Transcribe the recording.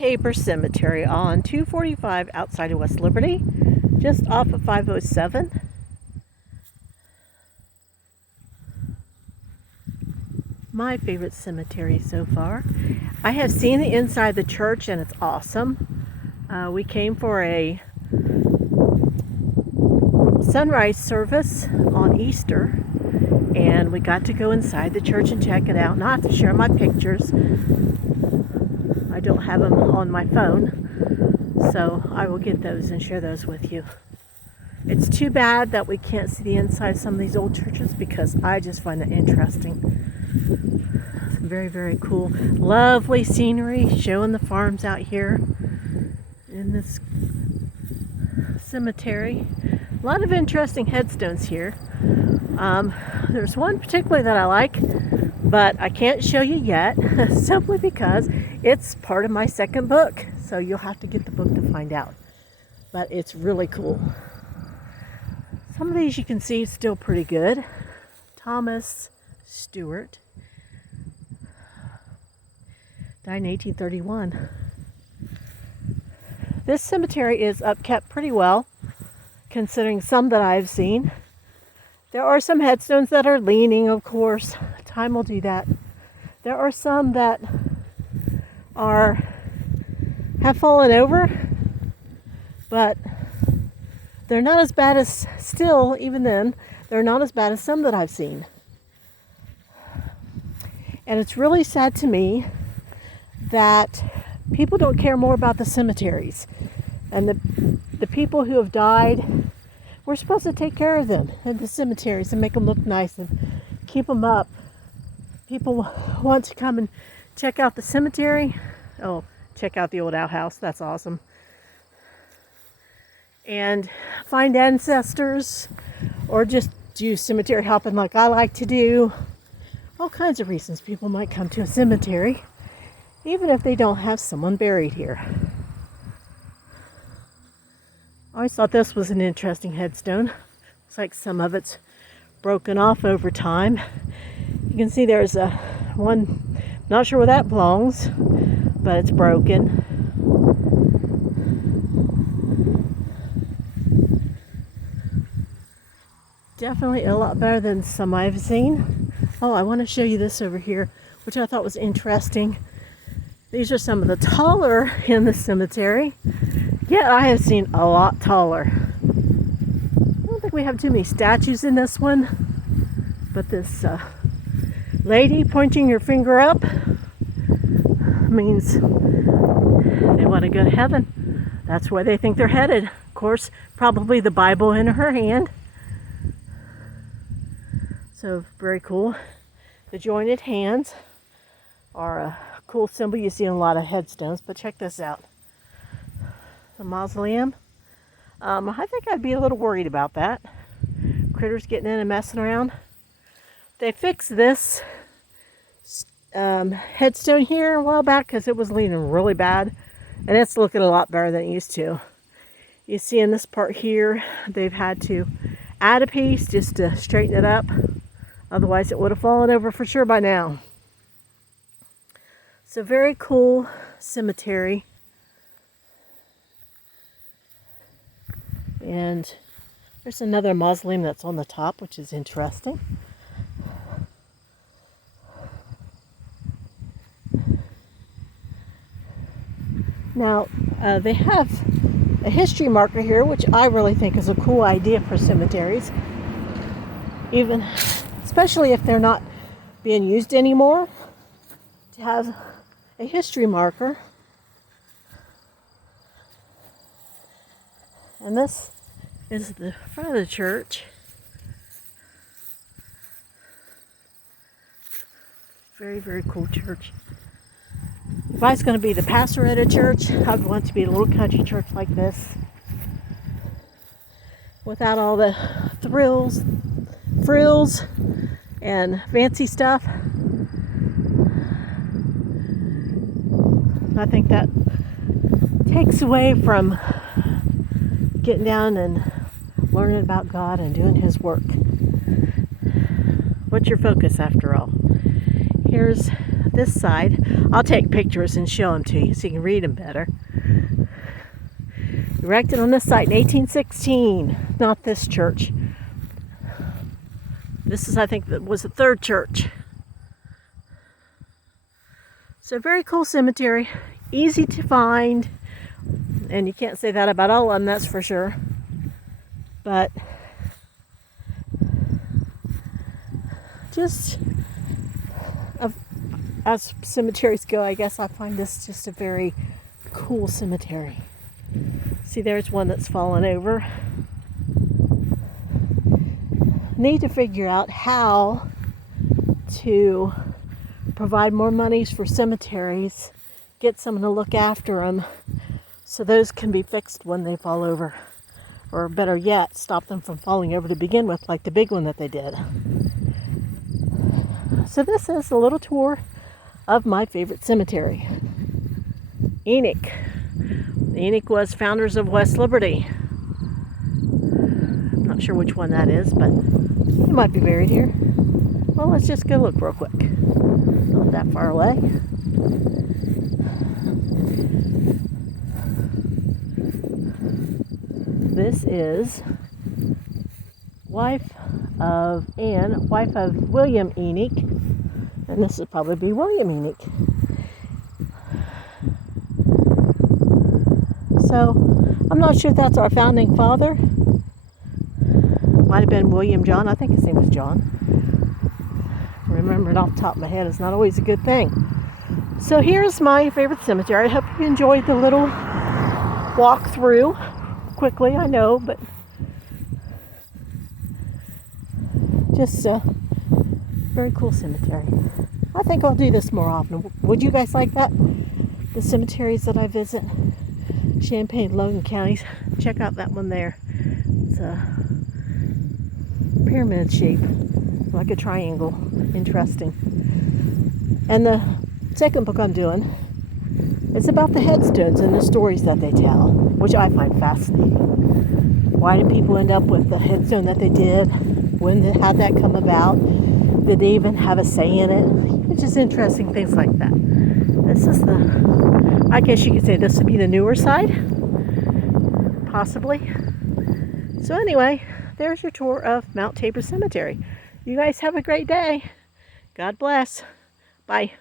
Tabor Cemetery on 245 outside of West Liberty, just off of 507. My favorite cemetery so far. I have seen the inside of the church and it's awesome. We came for a sunrise service on Easter and we got to go inside the church and check it out. And I have to share my pictures. I don't have them on my phone, so I will get those and share those with you. It's too bad that we can't see the inside of some of these old churches because I just find that interesting. Very, very cool. Lovely scenery, showing the farms out here in this cemetery. A lot of interesting headstones here. There's one particularly that I like, but I can't show you yet simply because it's part of my second book. So you'll have to get the book to find out. But it's really cool. Some of these you can see still pretty good. Thomas Stewart died in 1831. This cemetery is upkept pretty well, considering some that I've seen. There are some headstones that are leaning, of course. Time will do that. There are some that have fallen over, but they're not as bad as, still, even then, they're not as bad as some that I've seen. And it's really sad to me that people don't care more about the cemeteries. And the people who have died, we're supposed to take care of them in the cemeteries and make them look nice and keep them up. People want to come and check out the cemetery. Oh, check out the old outhouse. That's awesome. And find ancestors or just do cemetery hopping like I like to do. All kinds of reasons people might come to a cemetery, even if they don't have someone buried here. I always thought this was an interesting headstone. Looks like some of it's broken off over time. You can see there's a one, not sure where that belongs, but it's broken. Definitely a lot better than some I've seen. Oh, I want to show you this over here, which I thought was interesting. These are some of the taller in the cemetery. Yet I have seen a lot taller. I don't think we have too many statues in this one, but this lady pointing her finger up means they want to go to heaven. That's where they think they're headed. Of course, probably the Bible in her hand. So very cool. The jointed hands are a cool symbol you see in a lot of headstones, but check this out. The mausoleum. I think I'd be a little worried about that. Critters getting in and messing around. They fixed this headstone here a while back because it was leaning really bad, and it's looking a lot better than it used to. You see in this part here, they've had to add a piece just to straighten it up. Otherwise, it would have fallen over for sure by now. So very cool cemetery. And there's another mausoleum that's on the top, which is interesting. Now, they have a history marker here, which I really think is a cool idea for cemeteries. Even, especially if they're not being used anymore, to have a history marker. And this is the front of the church. Very, very cool church. If I was going to be the pastor at a church, I'd want to be a little country church like this. Without all the frills, and fancy stuff. I think that takes away from getting down and learning about God and doing His work. What's your focus after all? Here's this side. I'll take pictures and show them to you so you can read them better. Erected on this site in 1816. Not this church. This is, I think, was the third church. So very cool cemetery. Easy to find. And you can't say that about all of them, that's for sure. But just as cemeteries go, I guess I find this just a very cool cemetery. See, there's one that's fallen over. Need to figure out how to provide more monies for cemeteries, get someone to look after them so those can be fixed when they fall over. Or better yet, stop them from falling over to begin with, like the big one that they did. So this is a little tour of my favorite cemetery, Enoch. Enoch was founders of West Liberty. I'm not sure which one that is, but he might be buried here. Well, let's just go look real quick. Not that far away. This is wife of Anne, wife of William Enoch, and this would probably be William Enoch. So, I'm not sure if that's our founding father. Might have been William John. I think his name was John. Remembering off the top of my head is not always a good thing. So here's my favorite cemetery. I hope you enjoyed the little walk through. Quickly, I know, but just a very cool cemetery. I think I'll do this more often. Would you guys like that? The cemeteries that I visit, Champaign, Logan counties. Check out that one there. It's a pyramid shape, like a triangle. Interesting. And the second book I'm doing, it's about the headstones and the stories that they tell, which I find fascinating. Why did people end up with the headstone that they did? How'd that come about? Did they even have a say in it? It's just interesting things like that. This is I guess you could say this would be the newer side, possibly. So anyway, there's your tour of Mt Tabor Cemetery. You guys have a great day. God bless. Bye.